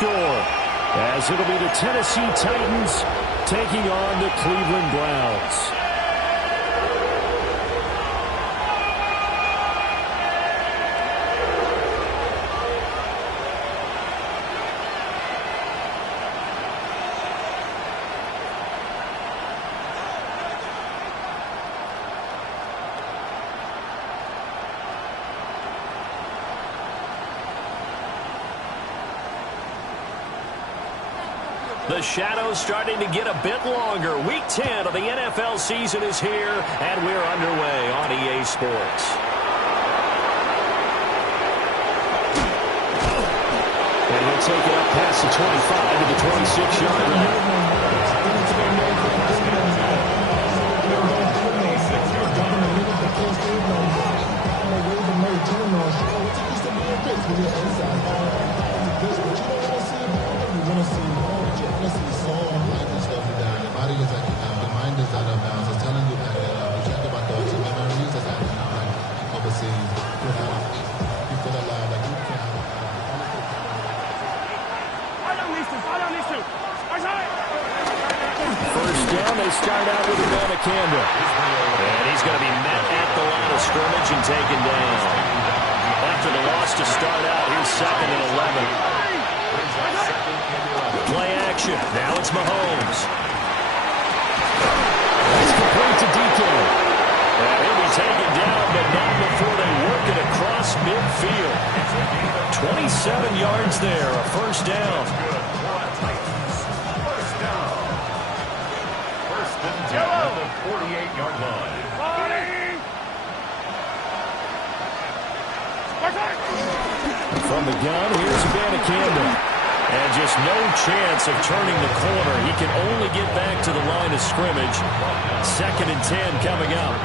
score, as it'll be the Tennessee Titans taking on the Cleveland Browns. The shadow's starting to get a bit longer. Week 10 of the NFL season is here, and we're underway on EA Sports. And he'll take it up past the 25 to the 26-yard line. First down, they start out with Abanikanda. And he's going to be met at the line of scrimmage and taken down. After the loss to start out, here's 2nd and 11. Play action. Now it's Mahomes. That's complete to DK. And he'll be taken down, but not before they work it across midfield. 27 yards there, a first down. At the 48-yard line. From the gun, here's Abanikanda. And just no chance of turning the corner. He can only get back to the line of scrimmage. 2nd and 10 coming up.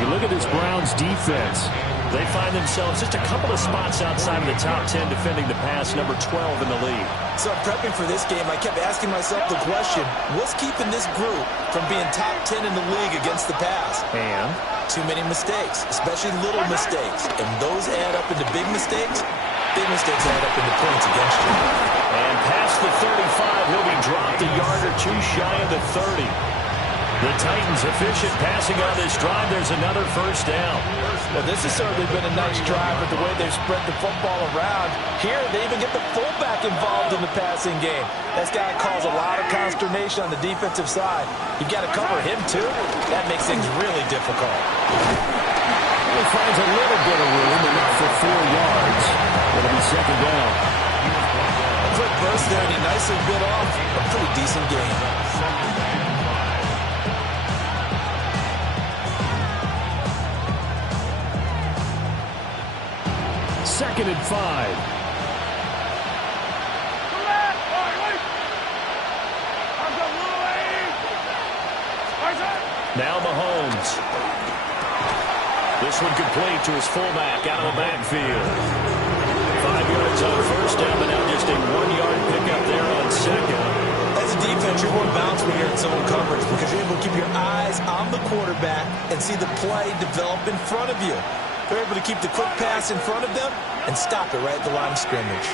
You look at this Browns defense. They find themselves just a couple of spots outside of the top 10 defending the pass, number 12 in the league. So prepping for this game, I kept asking myself the question, what's keeping this group from being top 10 in the league against the pass? And too many mistakes, especially little mistakes. And those add up into big mistakes. Big mistakes add up into points against you. And past the 35, he'll be dropped a yard or two shy of the 30. The Titans efficient passing on this drive. There's another first down. Well, this has certainly been a nice drive with the way they've spread the football around. Here, they even get the fullback involved in the passing game. That's got to cause a lot of consternation on the defensive side. You've got to cover him, too. That makes things really difficult. He finds a little bit of room, enough for 4 yards. It'll be 2nd down. Quick burst there, and he nicely bit off a pretty decent game. 2nd and 5. Now Mahomes. This one complete to his fullback out of the backfield. 5 yards on first down, but now just a 1-yard pickup there on 2nd. As a defense, you're more balanced when you're in zone coverage because you're able to keep your eyes on the quarterback and see the play develop in front of you. They're able to keep the quick pass in front of them and stop it right at the line of scrimmage.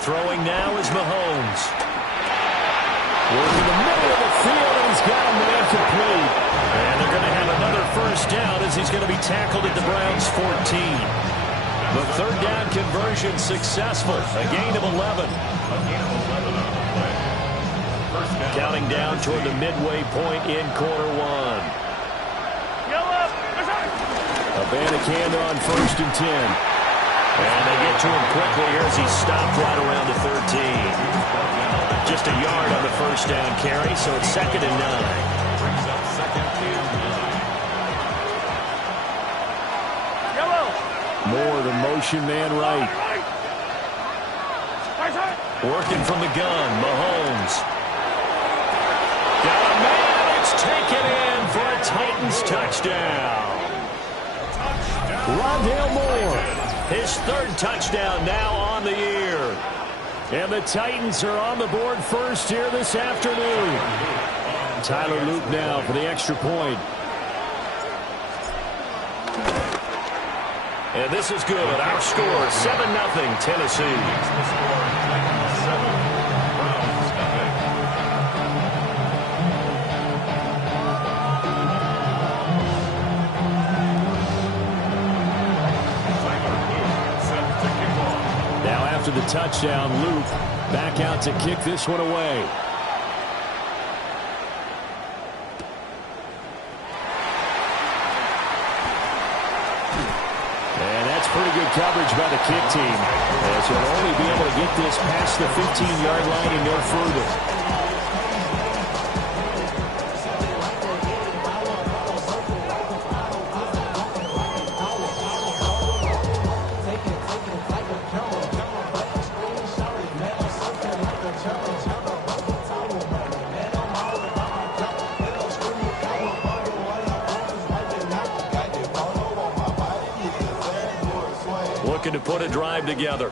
Throwing now is Mahomes. Working the middle of the field, and he's got a man complete. And they're going to have another first down as he's going to be tackled at the Browns' 14. The 3rd down conversion successful. A gain of 11. Counting down toward the midway point in quarter 1. Abanikanda on 1st and 10. And they get to him quickly here as he's stopped right around the 13. Just a yard on the first down carry, so it's 2nd and 9. Moore, the motion man right. Working from the gun, Mahomes. Got a man, it's taken in for a Titans touchdown. Rondale Moore. His 3rd touchdown now on the year. And the Titans are on the board first here this afternoon. Tyler Luke now for the extra point. And this is good. Our score, 7-0 Tennessee. The score, Titans 7, Browns nothing. Tyler Luke set to kick off. Now after the touchdown, Luke back out to kick this one away. Pretty good coverage by the kick team, as he'll only be able to get this past the 15-yard line and no further. Looking to put a drive together.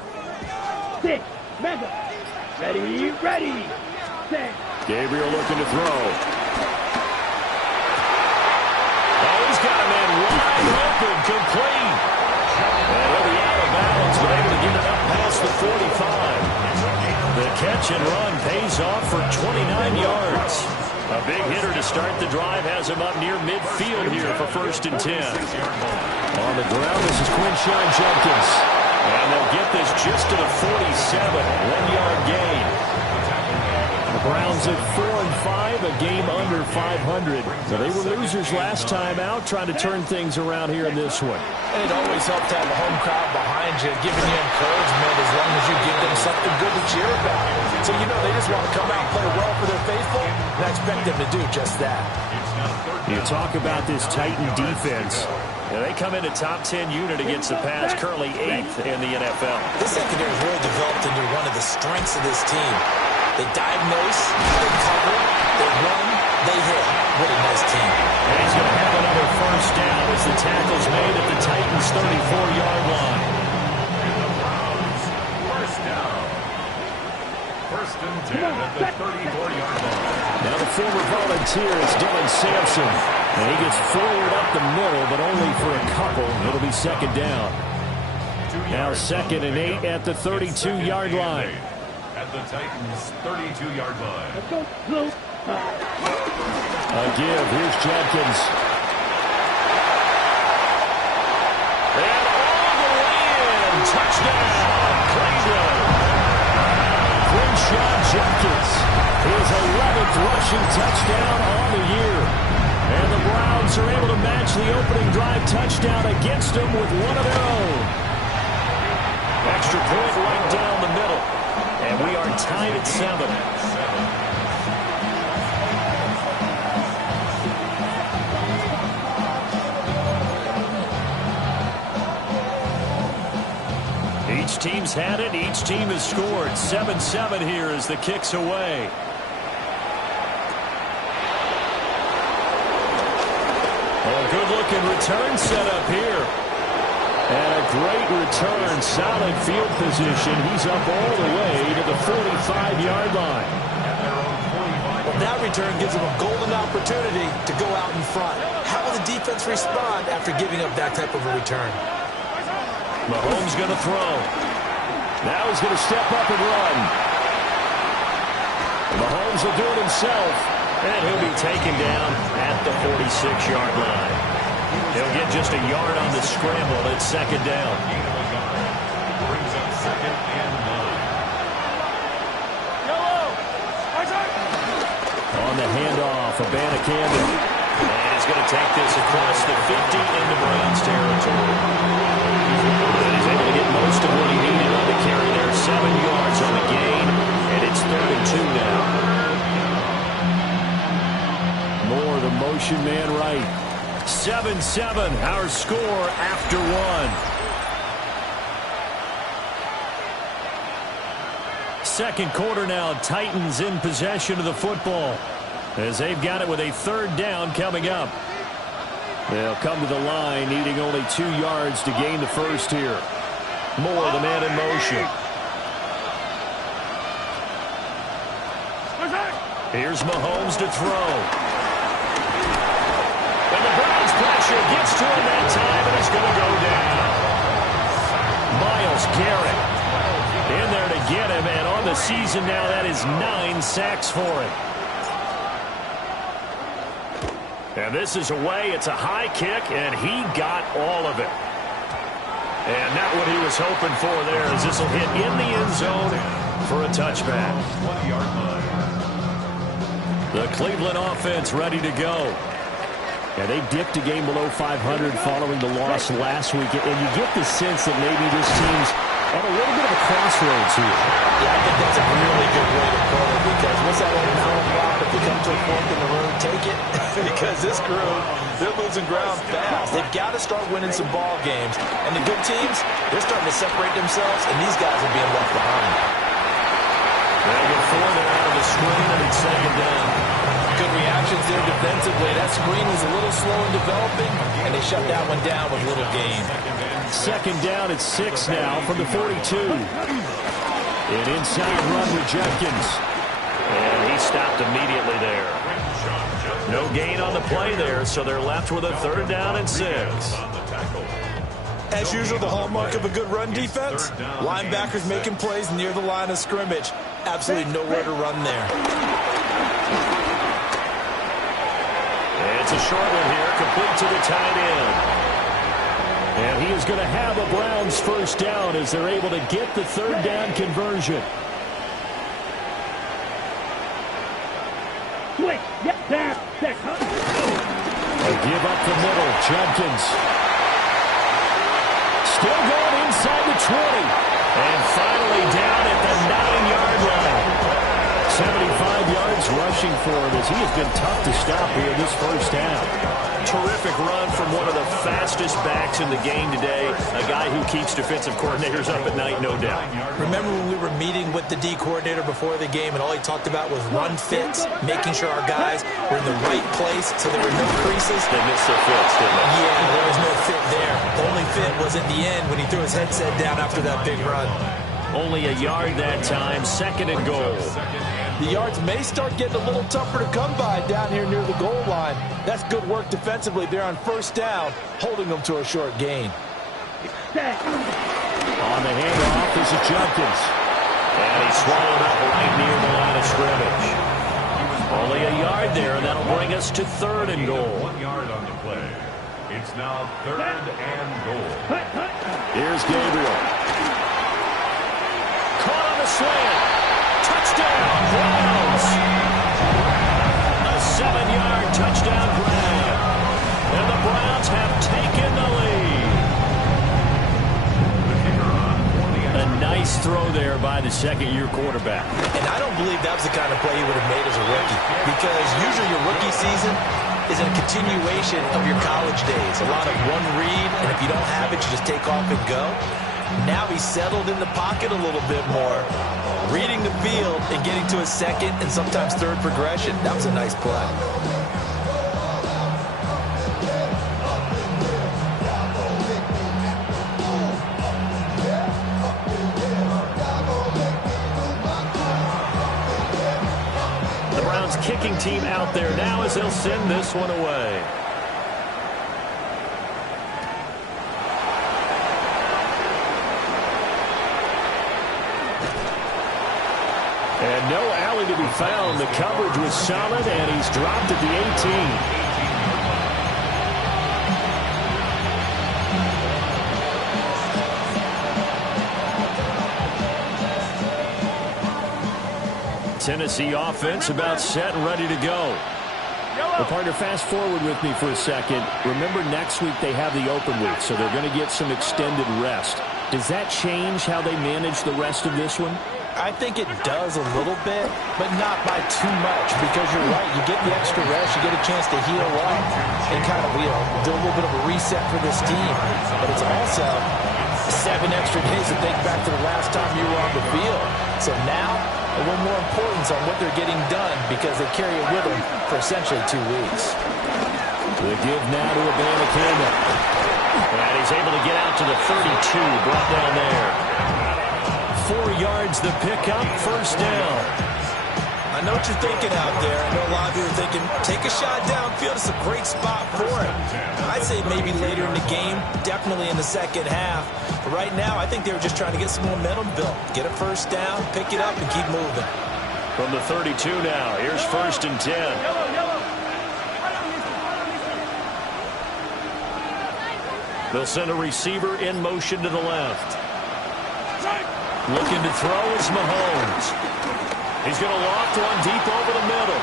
6, mega. Ready, ready, set. Gabriel looking to throw. Oh, he's got a man wide open, complete. And he'll be out of bounds, but able to get it up past the 45. The catch and run pays off for 29 yards. A big hitter to start the drive has him up near midfield here for 1st and 10. On the ground, this is Quinshon Judkins. And they'll get this just to the 47, 1-yard gain. The Browns at 4-5, a game under 500. So they were losers last time out, trying to turn things around here in this one. And it always helps to have a home crowd behind you, giving you encouragement as long as you give them something good to cheer about. So you know they just want to come out and play well for their faithful, and I expect them to do just that. You talk about this Titan defense. Now, they come into top 10 unit against the pass, currently 8th in the NFL. This secondary has really developed into one of the strengths of this team. They diagnose, they cover, they run, they hit. What a nice team. And he's going to have another 1st down as the tackle's made at the Titans' 34-yard line. And the Browns, 1st down. 1st and 10 at the 34-yard line. Now the former Volunteer is Dylan Sampson. And he gets forward up the middle, but only for a couple. It'll be 2nd down. Now 2nd and 8 at the 32-yard line. At the Titans' 32-yard line. Let's go, Luke. A give. Here's Judkins. And all the way in. Touchdown, Cleveland. Quinshon Judkins. His 11th rushing touchdown on the year. And the Browns are able to match the opening drive touchdown against them with one of their own. Extra point right down the middle. And we are tied at 7. Each team's had it. Each team has scored. 7-7 here as the kick's away. A good-looking return set up here. And a great return. Solid field position. He's up all the way to the 45-yard line. Well, that return gives them a golden opportunity to go out in front. How will the defense respond after giving up that type of a return? Mahomes going to throw. Now he's going to step up and run. Mahomes will do it himself. And he'll be taken down at the 46-yard line. He'll get just a yard on the scramble at 2nd down. Brings up 2nd and 9. On the handoff, Abanikanda. And he's going to take this across the 50 into Browns territory. And he's able to get most of what he needed on the carry there. 7 yards on the gain, and it's 3rd and 2 now. Moore, the motion man right. 7-7, our score after 1. Second quarter now, Titans in possession of the football as they've got it with a 3rd down coming up. They'll come to the line needing only 2 yards to gain the 1st here. Moore, the man in motion. Here's Mahomes to throw. And the Browns pressure gets to him that time, and he's going to go down. Myles Garrett in there to get him, and on the season now, that is 9 sacks for him. And this is away. It's a high kick, and he got all of it. And not what he was hoping for there, as this will hit in the end zone for a touchback. 20-yard line. The Cleveland offense ready to go. Yeah, they dipped a game below 500 following the loss last week, and you get the sense that maybe this team's at a little bit of a crossroads here. Yeah, I think that's a really good way to put it, because what's that old mountain block? If you come to a fork in the road, take it. Because this group, they're losing ground fast. They've got to start winning some ball games. And the good teams, they're starting to separate themselves, and these guys are being left behind. They get 4 there out of the screen, and it's 2nd down. Good reactions there defensively. That screen was a little slow in developing, and they shut that one down with little gain. 2nd down at 6 now from the 42. An inside run with Jenkins. And he stopped immediately there. No gain on the play there, so they're left with a 3rd down and 6. As usual, the hallmark of a good run defense, linebackers making plays near the line of scrimmage. Absolutely nowhere to run there. It's a short one here, complete to the tight end. And he is going to have a Browns 1st down as they're able to get the 3rd down conversion. Switch. Get there. A give up the middle. Jenkins. Still going inside the 20. And finally down at the 9-yard line. 75 yards rushing for him as he has been tough to stop here this 1st half. Terrific run from one of the fastest backs in the game today. A guy who keeps defensive coordinators up at night, no doubt. Remember when we were meeting with the D coordinator before the game and all he talked about was run fits, making sure our guys were in the right place so there were no creases? They missed their fits, didn't they? Yeah, there was no fit there. The only fit was at the end when he threw his headset down after that big run. Only a yard that time, 2nd and goal. The yards may start getting a little tougher to come by down here near the goal line. That's good work defensively there on 1st down, holding them to a short gain. On the handoff, this is Jenkins. And he's swallowed up right near the line of scrimmage. Only a yard there, and that'll bring us to 3rd and goal. 1 yard on the play. It's now 3rd and goal. Here's Gabriel. Caught on the slant. Touchdown, Browns. A 7-yard touchdown grab. And the Browns have taken the lead. A nice throw there by the 2nd-year quarterback. And I don't believe that was the kind of play he would have made as a rookie, because usually your rookie season is a continuation of your college days. A lot of one read, and if you don't have it, you just take off and go. Now he's settled in the pocket a little bit more, reading the field and getting to his 2nd and sometimes 3rd progression. That was a nice play. The Browns kicking team out there now as they'll send this one away. And no alley to be found. The coverage was solid, and he's dropped at the 18. Tennessee offense about set and ready to go. Well, partner, fast forward with me for a second. Remember, next week they have the open week, so they're going to get some extended rest. Does that change how they manage the rest of this one? I think it does a little bit, but not by too much, because you're right. You get the extra rest. You get a chance to heal up and kind of, do a little bit of a reset for this team. But it's also 7 extra days to think back to the last time you were on the field. So now, a little more importance on what they're getting done, because they carry it with them for essentially 2 weeks. The give now to Abanikanda. And he's able to get out to the 32, brought down there. 4 yards the pickup, 1st down. I I know what you're thinking out there. I know a lot of you are thinking, take a shot downfield. It's a great spot for it. I'd say maybe later in the game, definitely in the second half. But right now, I think they were just trying to get some momentum built. Get a first down, pick it up, and keep moving. From the 32 now, here's 1st and 10. They'll send a receiver in motion to the left. Looking to throw is Mahomes. He's going to loft one deep over the middle.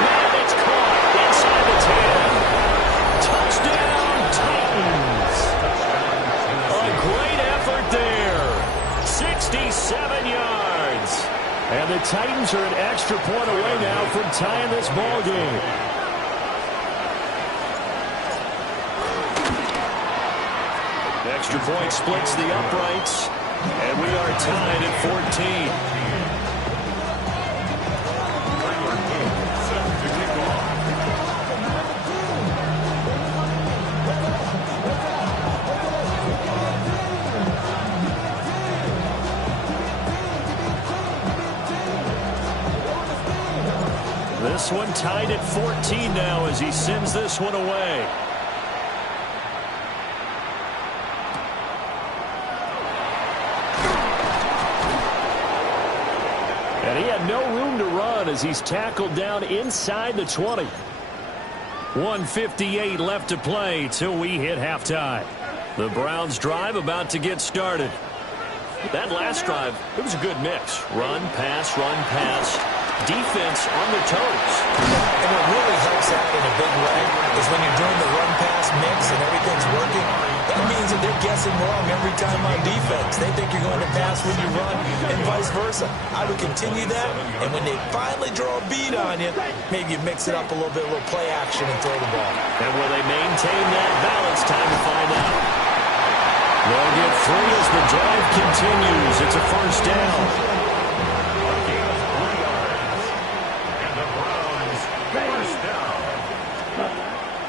Man, it's caught inside the 10. Touchdown, Titans. A great effort there. 67 yards. And the Titans are an extra point away now from tying this ball game. Extra point splits the uprights, and we are tied at 14. This one tied at 14 now as he sends this one away. And he had no room to run as he's tackled down inside the 20. 1:58 left to play till we hit halftime. The Browns drive about to get started. That last drive, it was a good mix. Run, pass, defense on their toes. And what really helps out in a big way is when you're doing the run-pass mix and everything's working, that means that they're guessing wrong every time on defense. They think you're going to pass when you run and vice versa. I would continue that, and when they finally draw a beat on you, maybe you mix it up a little bit, a little play action and throw the ball. And will they maintain that balance? Time to find out. They'll get 3 as the drive continues. It's a first down.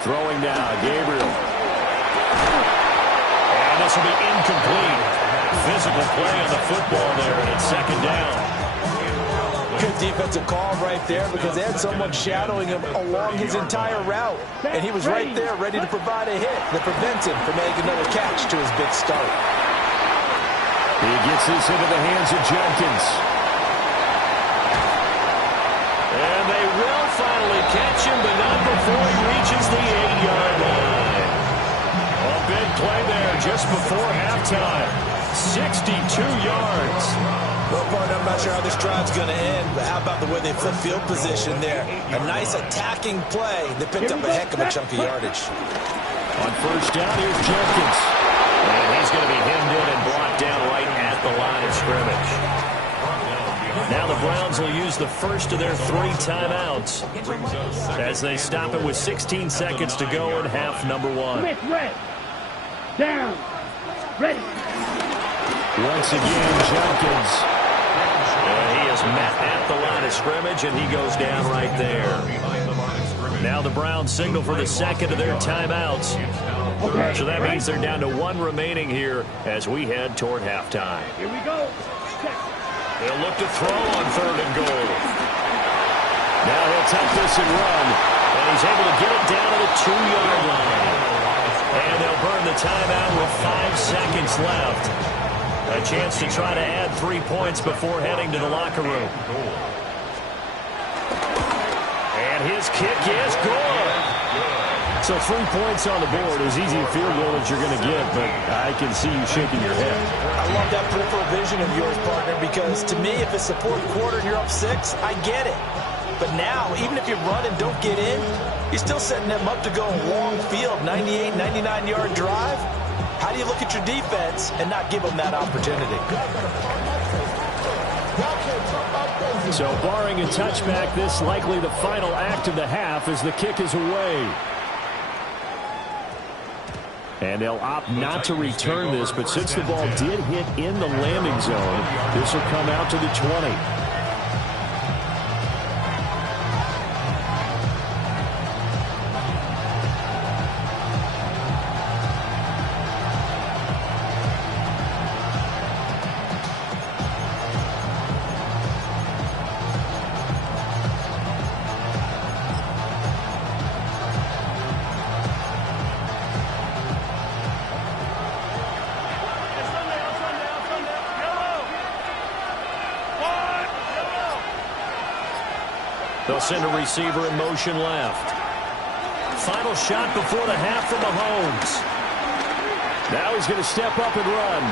Throwing now, Gabriel. And this will be incomplete. Physical play on the football there, and it's second down. Good defensive call right there because they had someone shadowing him along his entire route. And he was right there ready to provide a hit that prevents him from making another catch to his big start. He gets this into the hands of Jenkins. And they will finally catch him, but not before he reaches the 8-yard line. A big play there just before halftime. 62 yards. Well, partner, I'm not sure how this drive's going to end, but how about the way they flip field position there? A nice attacking play that picked up a heck of a chunk of yardage. On first down, here's Jenkins. And he's going to be hemmed in and brought down right at the line of scrimmage. Now the Browns will use the first of their 3 timeouts as they stop it with 16 seconds to go in half number 1. Smith, red. Down. Ready. Once again, Jenkins. And he is met at the line of scrimmage, and he goes down right there. Now the Browns signal for the second of their timeouts. Okay, So that means they're down to 1 remaining here as we head toward halftime. Here we go. Check. They'll look to throw on 3rd and goal. Now he'll take this and run, and he's able to get it down to the 2-yard line. And they'll burn the timeout with 5 seconds left. A chance to try to add 3 points before heading to the locker room. And his kick is good. So 3 points on the board, as easy a field goal as you're going to get, but I can see you shaking your head. I love that peripheral vision of yours, partner, because to me, if it's the 4th quarter and you're up 6, I get it. But now, even if you run and don't get in, you're still setting them up to go a long field, 98, 99-yard drive. How do you look at your defense and not give them that opportunity? So barring a touchback, this likely the final act of the half as the kick is away. And they'll opt not to return this, but since the ball did hit in the landing zone, this will come out to the 20. They'll send a receiver in motion left. Final shot before the half from Mahomes. Now he's going to step up and run.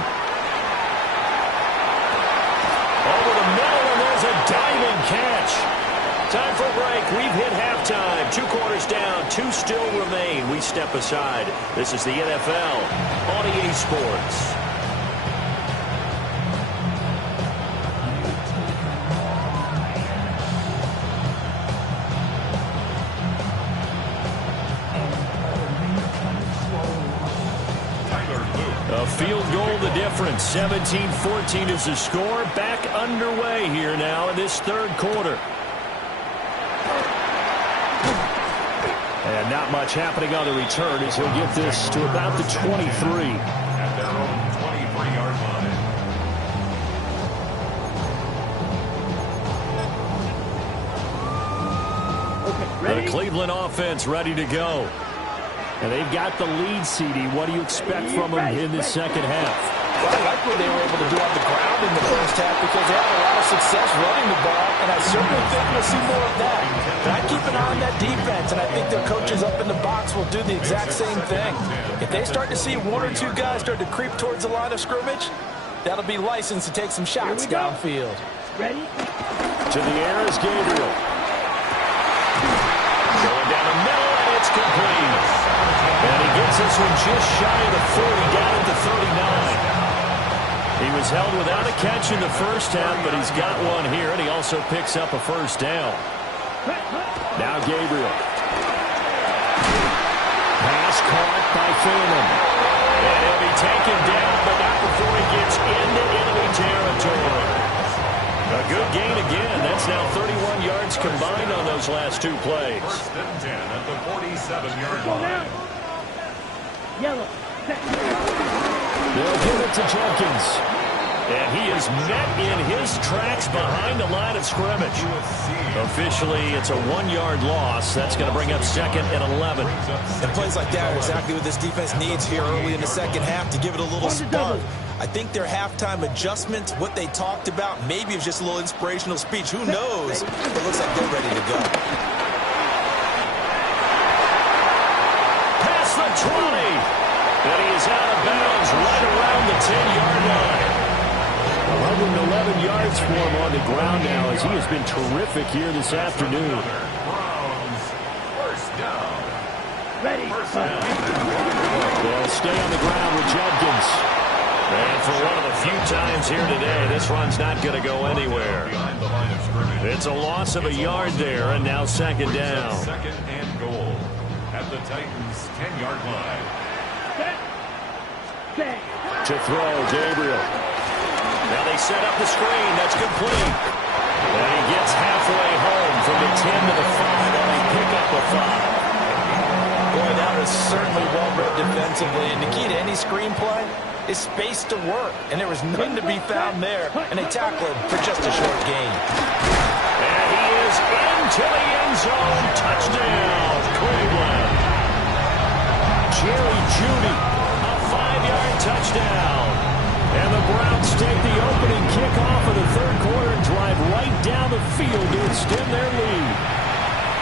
Over the middle, and there's a diving catch. Time for a break. We've hit halftime. 2 quarters down. 2 still remain. We step aside. This is the NFL on EA Sports. A field goal the difference. 17-14 is the score. Back underway here now in this third quarter. And not much happening on the return as he'll get this to about the 23. At their own 23-yard line. The Cleveland offense ready to go. And they've got the lead, CD. What do you expect from them in the second half? Well, I like what they were able to do on the ground in the first half because they had a lot of success running the ball, and I certainly think we'll see more of that. But I keep an eye on that defense, and I think their coaches up in the box will do the exact same thing. If they start to see 1 or 2 guys start to creep towards the line of scrimmage, that'll be licensed to take some shots downfield. Ready? To the air is Gabriel. Going down the middle, and it's complete. And he gets this one just shy of the 40, down at the 39. He was held without a catch in the first half, but he's got one here, and he also picks up a first down. Now Gabriel. Pass caught by Phelan. And he'll be taken down, but not before he gets into enemy territory. A good gain again. That's now 31 yards combined on those last 2 plays. First and 10 at the 47-yard line. Yellow. Set. They'll give it to Jenkins. And he is met in his tracks behind the line of scrimmage. Officially, it's a 1-yard loss. That's going to bring up second and 11. And plays like that are exactly what this defense needs here early in the second half to give it a little spark. I think their halftime adjustments, what they talked about, maybe it was just a little inspirational speech. Who knows? It looks like they're ready to go. Past the 20. And he is out of bounds right around the 10-yard line. 111 yards for him on the ground now as he has been terrific here this afternoon. Browns, first down. Ready. They'll stay on the ground with Jenkins. And for one of the few times here today, this run's not going to go anywhere. Behind the line of scrimmage. It's a loss of a yard there, and now second down. Second and goal at the Titans' 10-yard line. To throw, Gabriel. Now they set up the screen. That's complete. And he gets halfway home from the 10 to the 5 on a pickup of 5. Boy, that was certainly well-read defensively. And the key to any screenplay is space to work. And there was none to be found there. And they tackle him for just a short gain. And he is into the end zone. Touchdown, Cleveland. Jerry Jeudy, a 5-yard touchdown. And the Browns take the opening kickoff of the third quarter and drive right down the field to extend their lead.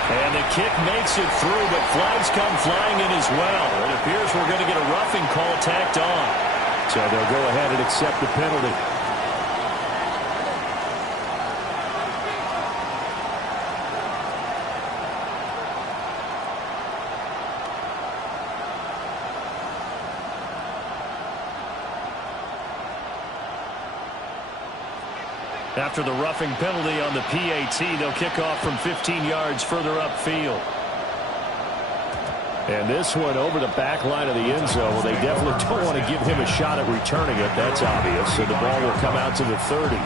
And the kick makes it through, but flags come flying in as well. It appears we're going to get a roughing call tacked on. So they'll go ahead and accept the penalty. After the roughing penalty on the PAT, they'll kick off from 15 yards further upfield. And this one over the back line of the end zone. Well, they definitely don't want to give him a shot at returning it. That's obvious. So the ball will come out to the 30.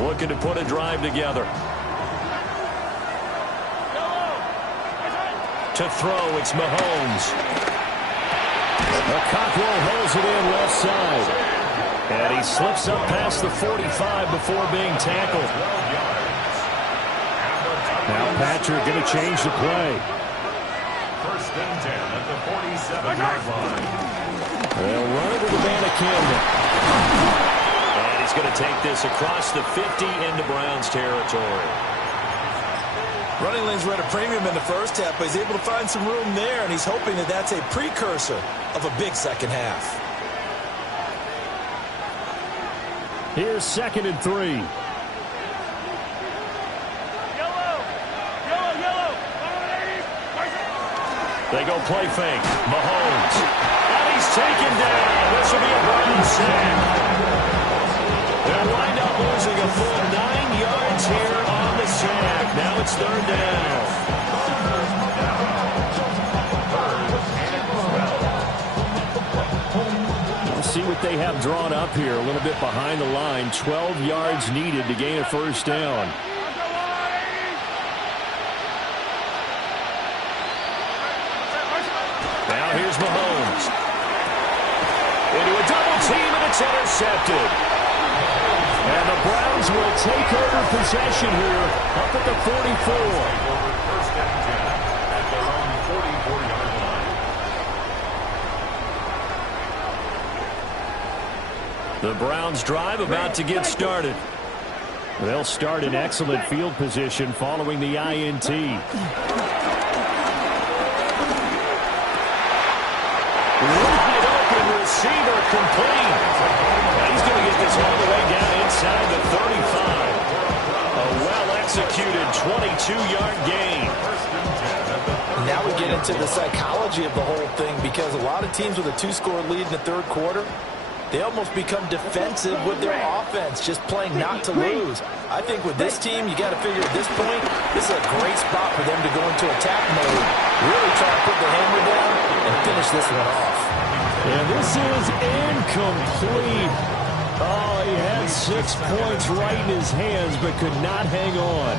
Looking to put a drive together. To throw, it's Mahomes. Cockrell holds it in left side. And he slips up past the 45 before being tackled. Now Patrick going to change the play. First and 10 at the 47-yard line. They'll run it with Abanikanda. And he's going to take this across the 50 into Browns territory. Running lanes were at a premium in the first half, but he's able to find some room there, and he's hoping that that's a precursor of a big second half. Here's 2nd and 3. They go play fake. Mahomes. And he's taken down. This will be a Browns sack. They'll wind up losing a full 9 yards here on the sack. Now it's 3rd down. Let's see what they have drawn up here. A little bit behind the line. 12 yards needed to gain a 1st down. Here's Mahomes. Into a double team, and it's intercepted. And the Browns will take over possession here up at the 44. First and 10 at their own 44-yard line. The Browns drive about to get started. They'll start in excellent field position following the INT. Wide open receiver complete. And he's going to get this all the way down inside the 35. A well-executed 22-yard gain. Now we get into the psychology of the whole thing, because a lot of teams with a 2-score lead in the 3rd quarter, they almost become defensive with their offense, just playing not to lose. I think with this team, you got to figure at this point, this is a great spot for them to go into attack mode, really try to put the hammer down and finish this one off. And this is incomplete. Oh, he had 6 points right in his hands, but could not hang on.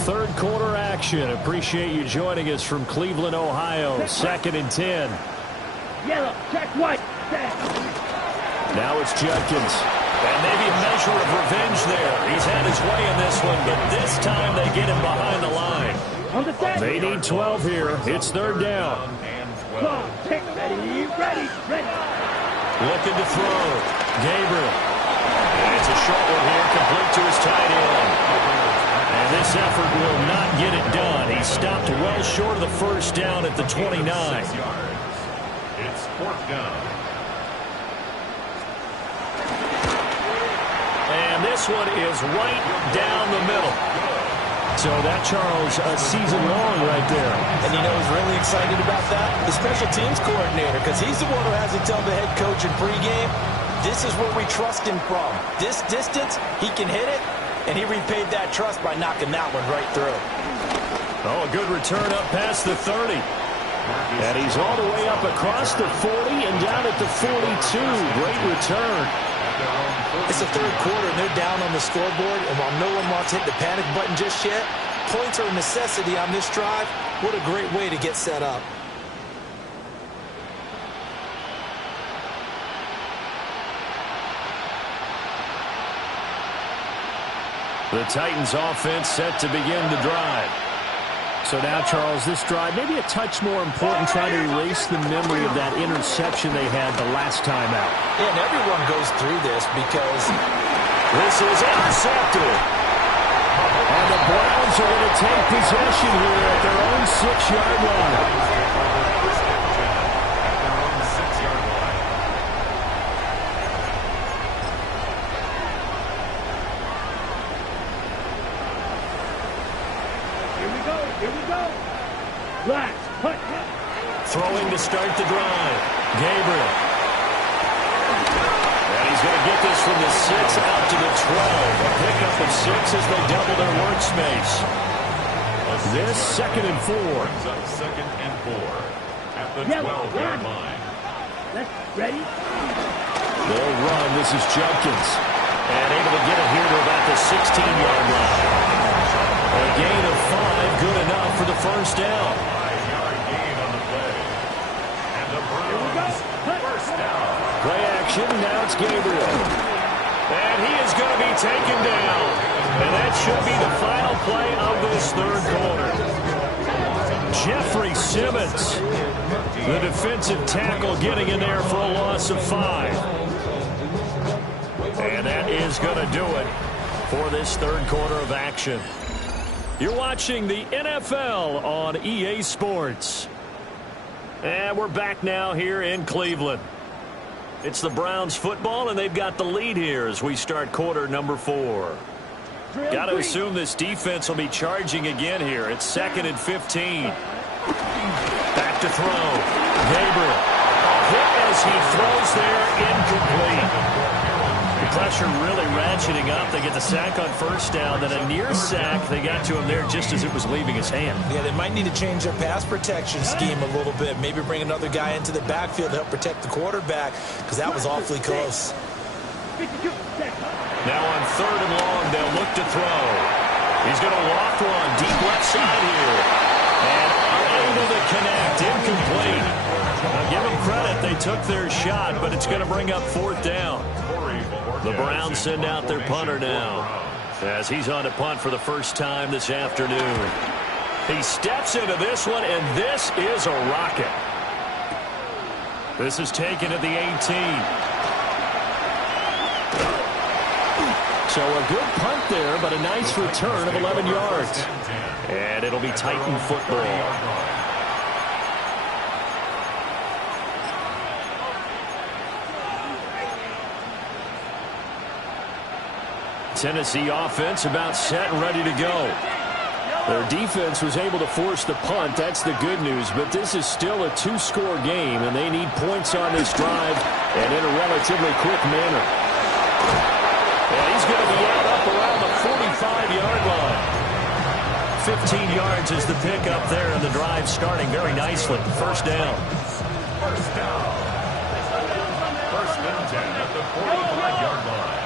3rd quarter action. Appreciate you joining us from Cleveland, Ohio. 2nd and 10. Yellow, check white. Now it's Judkins. And maybe a measure of revenge there. He's had his way in this one, but this time they get him behind the line. On the set. They need 12 here. It's 3rd down. Ready, ready, ready. Looking to throw. Gabriel. And it's a short one here, complete to his tight end. And this effort will not get it done. He stopped well short of the 1st down at the 29. It's 4th down. And this one is right down the middle. So that, Charles, a season long right there. And you know who's really excited about that? The special teams coordinator, because he's the one who has to tell the head coach in pregame, this is where we trust him from. This distance, he can hit it, and he repaid that trust by knocking that one right through. Oh, a good return up past the 30. And he's all the way up across the 40 and down at the 42. Great return. It's the 3rd quarter, and they're down on the scoreboard, and while no one wants to hit the panic button just yet, points are a necessity on this drive. What a great way to get set up. The Titans offense set to begin the drive. So now, Charles, this drive maybe a touch more important, trying to erase the memory of that interception they had the last time out. Yeah, and everyone goes through this because this is intercepted. And the Browns are going to take possession here at their own 6-yard line. Throwing to start the drive. Gabriel. And he's going to get this from the 6 out to the 12. A pickup of 6 as they double their workspace. This 2nd and 4. Brings up 2nd and 4 at the 12-yard line. Ready? They'll run. This is Judkins. And able to get it here to about the 16-yard line. A gain of 5, good enough for the 1st down. 5-yard gain on the play. And the Browns, 1st down. Play action. Now it's Gabriel. And he is going to be taken down. And that should be the final play of this third quarter. Jeffrey Simmons, the defensive tackle, getting in there for a loss of 5. And that is going to do it for this third quarter of action. You're watching the NFL on EA Sports. And we're back now here in Cleveland. It's the Browns football, and they've got the lead here as we start quarter number 4. Got to assume this defense will be charging again here. It's 2nd and 15. Back to throw. Gabriel. Hit as he throws there, incomplete. The pressure really ratcheting up. They get the sack on first down, then a near sack. They got to him there just as it was leaving his hand. Yeah, they might need to change their pass protection scheme a little bit. Maybe bring another guy into the backfield to help protect the quarterback, because that was awfully close. Now on 3rd and long, they'll look to throw. He's going to loft one deep left side here. And unable to connect. Incomplete. Now give them credit. They took their shot, but it's going to bring up 4th down. The Browns send out their punter now as he's on to punt for the first time this afternoon. He steps into this one, and this is a rocket. This is taken at the 18. So a good punt there, but a nice return of 11 yards. And it'll be Titan football. Tennessee offense about set and ready to go. Their defense was able to force the punt. That's the good news. But this is still a 2-score game, and they need points on this drive and in a relatively quick manner. And he's going to be out up around the 45-yard line. 15 yards is the pickup there, and the drive starting very nicely. First down. First down. 1st and 10 at the 45-yard line.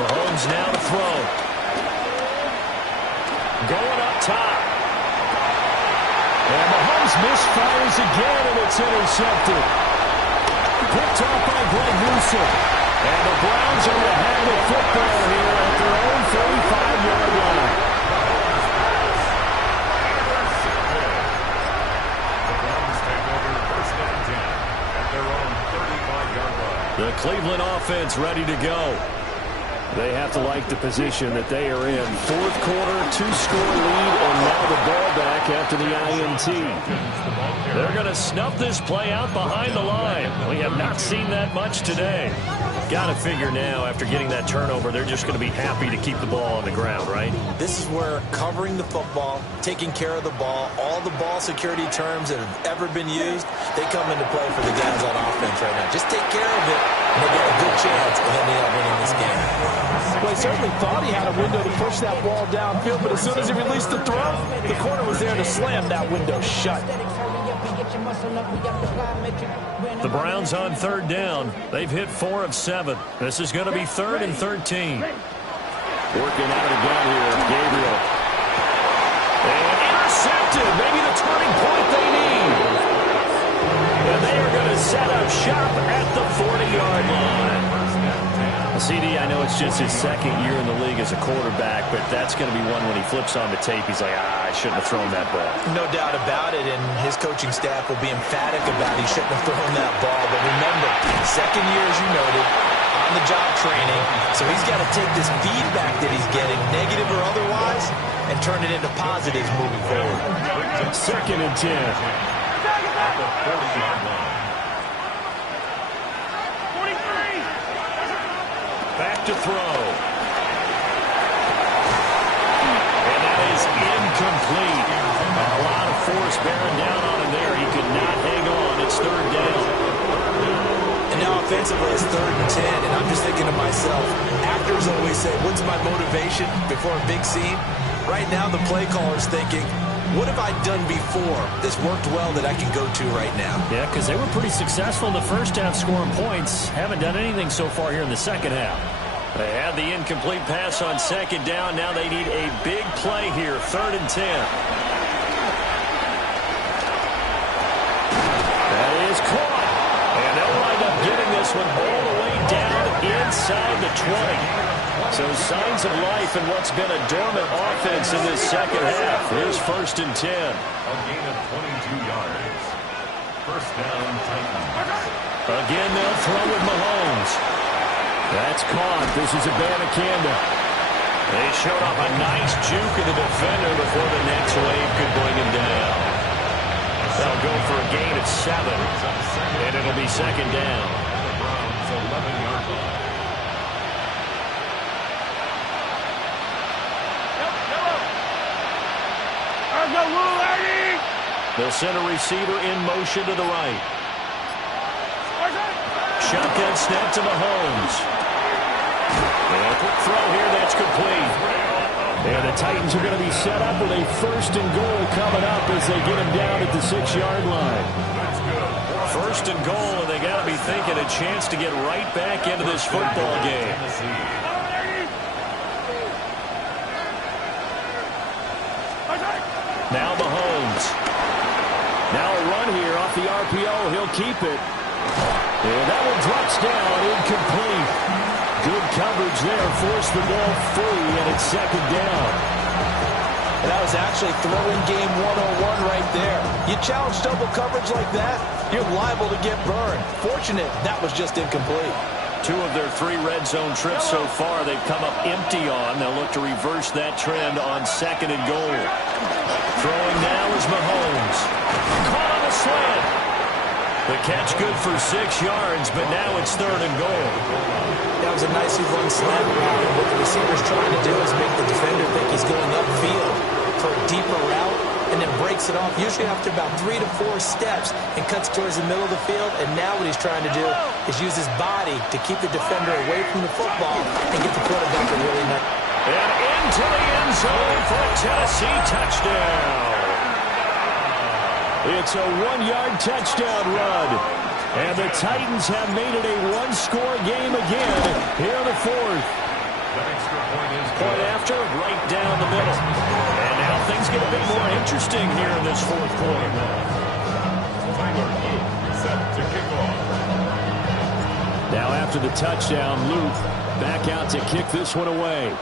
Mahomes now to throw. Going up top. And Mahomes misfires again, and it's intercepted. Picked off by Greg Newsome. And the Browns are to have the football here at their own 45-yard line. The Browns take over 1st and 10 at their own 35-yard line. The Cleveland offense ready to go. They have to like the position that they are in. 4th quarter, 2-score lead, and now the ball back after the INT. They're going to snuff this play out behind the line. We have not seen that much today. Got to figure now, after getting that turnover, they're just going to be happy to keep the ball on the ground, right? This is where covering the football, taking care of the ball, all the ball security terms that have ever been used, they come into play for the guys on offense right now. Just take care of it, and they get a good chance, and then they end up winning this game. Well, he certainly thought he had a window to push that ball downfield, but as soon as he released the throw, the corner was there to slam that window shut. The Browns on 3rd down. They've hit 4 of 7. This is going to be 3rd and 13. Working out of the gun here, Gabriel. And intercepted. Maybe the turning point they need. And they are going to set up shop at the 40-yard line. CD, I know it's just his 2nd year in the league as a quarterback, but that's going to be one when he flips on the tape, he's like, I shouldn't have thrown that ball. No doubt about it, and his coaching staff will be emphatic about he shouldn't have thrown that ball. But remember, 2nd year, as you noted, on-the-job training, so he's got to take this feedback that he's getting, negative or otherwise, and turn it into positives moving forward. 2nd and 10. At the 40-yard line. Back to throw. And that is incomplete. A lot of force bearing down on him there. He could not hang on. It's 3rd down. And now offensively it's 3rd and 10, and I'm just thinking to myself, actors always say, what's my motivation before a big scene? Right now the play caller's thinking, what have I done before? This worked well that I can go to right now. Yeah, because they were pretty successful in the first half scoring points. Haven't done anything so far here in the second half. They had the incomplete pass on 2nd down. Now they need a big play here. 3rd and 10. this one all the way down inside the 20. So signs of life in what's been a dormant offense in this second half. Here's 1st and 10. A gain of 22 yards. First down, Titans. Again, they'll throw with Mahomes. That's caught. This is Abanikanda. They showed off a nice juke of the defender before the next wave could bring him down. They'll go for a gain of 7, and it'll be 2nd down. The Browns' 11-yard line. They'll send a receiver in motion to the right. Shotgun snap to Mahomes. And a quick throw here, that's complete. And the Titans are going to be set up with a 1st and goal coming up as they get him down at the 6-yard line. 1st and goal, and they got to be thinking a chance to get right back into this football game. Now Mahomes. Now a run here off the RPO. He'll keep it. And that one drops down, incomplete. Good coverage there, forced the ball free, and it's 2nd down. And that was actually throwing game 101 right there. You challenge double coverage like that, you're liable to get burned. Fortunate, that was just incomplete. 2 of their 3 red zone trips so far, they've come up empty on. They'll look to reverse that trend on 2nd and goal. Throwing now is Mahomes. Caught on the slant. The catch good for 6 yards, but now it's 3rd and goal. That was a nicely run slant route, and what the receiver's trying to do is make the defender think he's going upfield for a deeper route, and then breaks it off, usually after about 3 to 4 steps, and cuts towards the middle of the field. And now what he's trying to do is use his body to keep the defender away from the football and get the quarterback a really nice. And into the end zone for a Tennessee touchdown. It's a 1-yard touchdown run. And the Titans have made it a 1-score game again here in the 4th. That extra point is Point after, right down the middle. And now things get a bit more interesting here in this 4th quarter. Tyler Luke set to kick off. Now after the touchdown, Luke back out to kick this one away.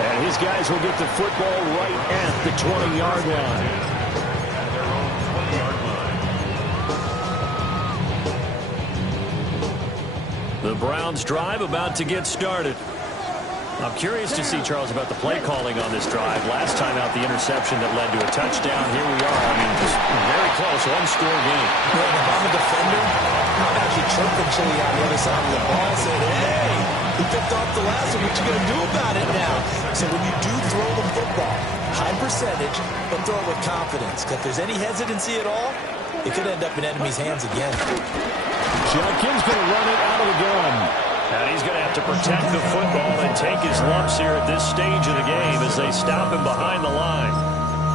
And his guys will get the football right at the 20-yard line. At their own 20-yard line. The Browns drive about to get started. I'm curious to see, Charles, about the play calling on this drive. Last time out, the interception that led to a touchdown. Here we are. I mean, just very close, 1-score game. Well, if I'm a defender, I'm actually chirping Chili on the other side of the ball, saying, hey, we picked off the last one. What you going to do about it now? So when you do throw the football, high percentage, but throw it with confidence. Because if there's any hesitancy at all, it could end up in enemy's hands again. Jenkins going to run it out of the gun. And he's going to have to protect the football and take his lumps here at this stage of the game as they stop him behind the line.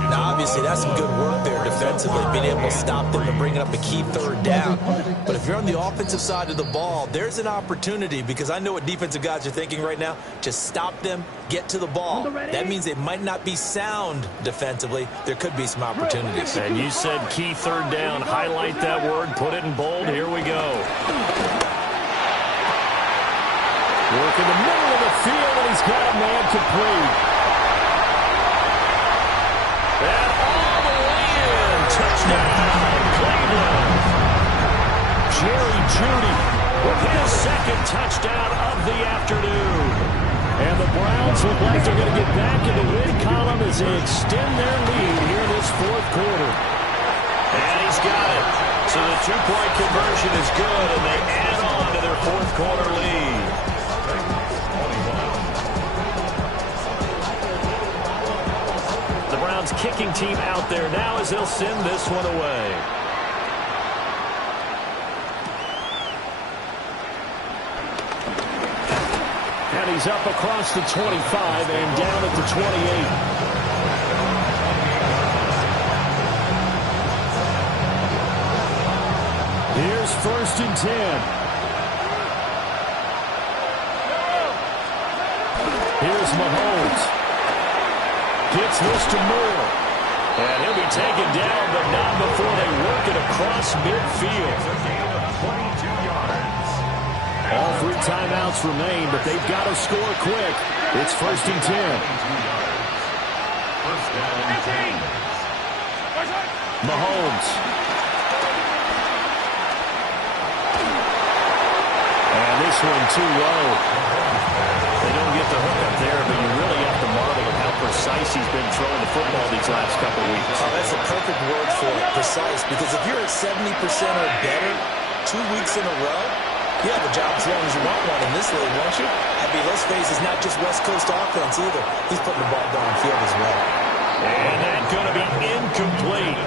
Now, obviously, that's some good work there defensively, being able to stop them and bring up a key 3rd down. But if you're on the offensive side of the ball, there's an opportunity, because I know what defensive guys are thinking right now. Just stop them, get to the ball. That means they might not be sound defensively. There could be some opportunities. And you said key 3rd down. Highlight that word. Put it in bold. Here we go. Work in the middle of the field, and he's got a man complete. And all the way in. Touchdown, Cleveland. Jerry Jeudy with his 2nd touchdown of the afternoon. And the Browns look like they're going to get back in the win column as they extend their lead here in this 4th quarter. And he's got it. So the 2-point conversion is good, and they add on to their 4th quarter lead. The Browns kicking team out there now as they'll send this one away. And he's up across the 25 and down at the 28. Here's 1st and 10. Here's Mahomes. Gets this to Moore. And he'll be taken down, but not before they work it across midfield. A gain of 22 yards. All 3 timeouts remain, but they've got to score quick. It's 1st and 10. 22 yards. First down, 10. Mahomes. And this one too low. They don't get the hook up there, but you really have to marvel at how precise he's been throwing the football these last couple of weeks. Oh, that's a perfect word for it, precise, because if you're at 70% or better 2 weeks in a row, you have a job as long as you want one in this league, won't you? Abby, let's face it's not just West Coast offense either. He's putting the ball downfield as well. And that's going to be incomplete.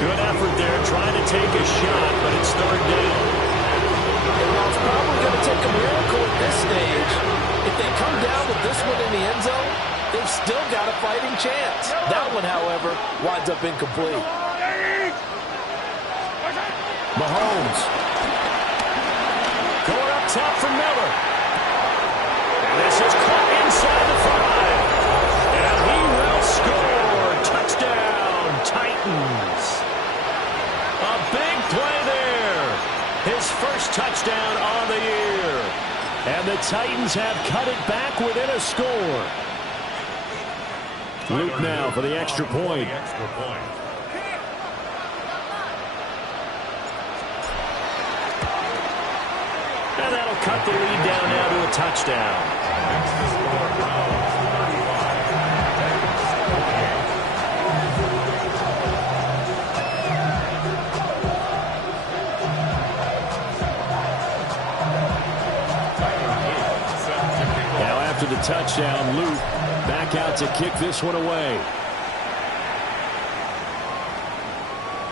Good effort there, trying to take a shot, but it's 3rd down. And while it's probably going to take a miracle at this stage, if they come down with this one in the end zone, they've still got a fighting chance. That one, however, winds up incomplete. Mahomes. Going up top for Miller. And this is caught inside the 5. And he will score. Touchdown, Titans. A big play there. His first touchdown on the year. And the Titans have cut it back within a score. Luke now for the extra point. And that'll cut the lead down now to a touchdown. Now after the touchdown, Luke back out to kick this one away.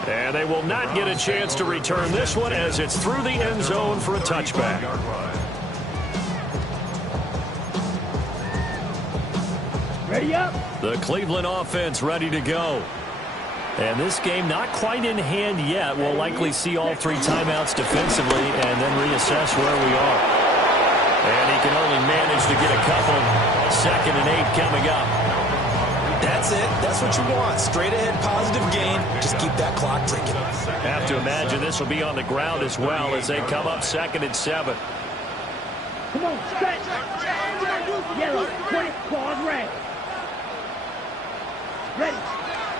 And they will not get a chance to return this one as it's through the end zone for a touchback. Ready up. The Cleveland offense ready to go. And this game not quite in hand yet. We'll likely see all 3 timeouts defensively and then reassess where we are. And he can only manage to get a couple. 2nd and 8 coming up. That's it. That's what you want. Straight ahead positive gain. Just keep that clock ticking. Have to imagine this will be on the ground as well as they come up 2nd and 7. Come on, stretch. Yellow, quick, pause, red. Ready.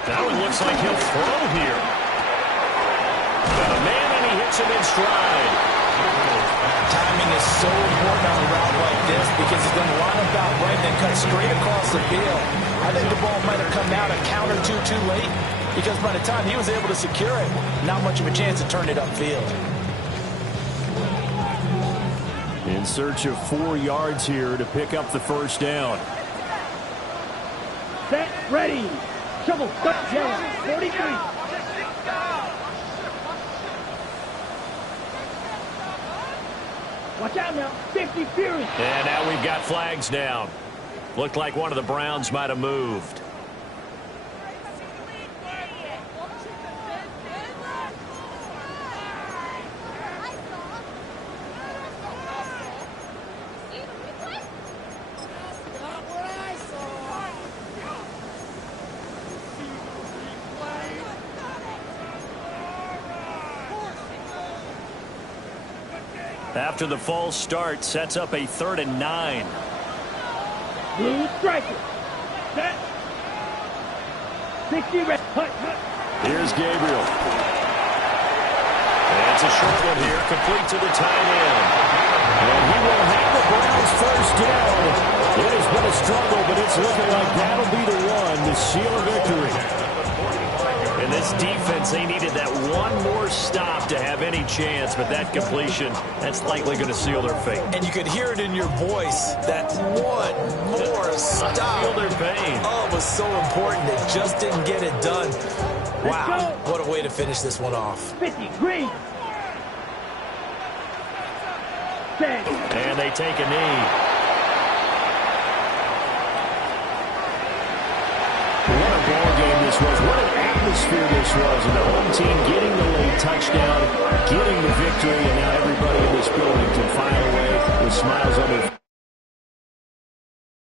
That one looks like he'll throw here. Got a man and he hits him in stride. Timing is so important on a route like this because he's going to line up out right and then cut straight across the field. I think the ball might have come out a count or two too late because by the time he was able to secure it, not much of a chance to turn it upfield. In search of 4 yards here to pick up the first down. Set, ready. Shovel, cut, yellow, 43. Watch out now, 50 Fury. And now we've got flags down. Looked like one of the Browns might have moved. After the false start, sets up a 3rd and 9. Blue striker. Set. 60 red. Hut, hut. Here's Gabriel. And it's a short one here, complete to the tight end. And he will have the Browns first down. It has been a struggle, but it's looking like that'll be the one to seal a victory. In this defense, they needed that one more stop to have any chance, but that completion, that's likely going to seal their fate. And you could hear it in your voice, that one more stop. Feel their pain. Oh, it was so important. They just didn't get it done. Wow, what a way to finish this one off. 50 green. Set. And they take a knee. What a ball game this was. What an atmosphere this was. And the home team getting the late touchdown, getting the victory, and now everybody in this building can file away with smiles on their faces.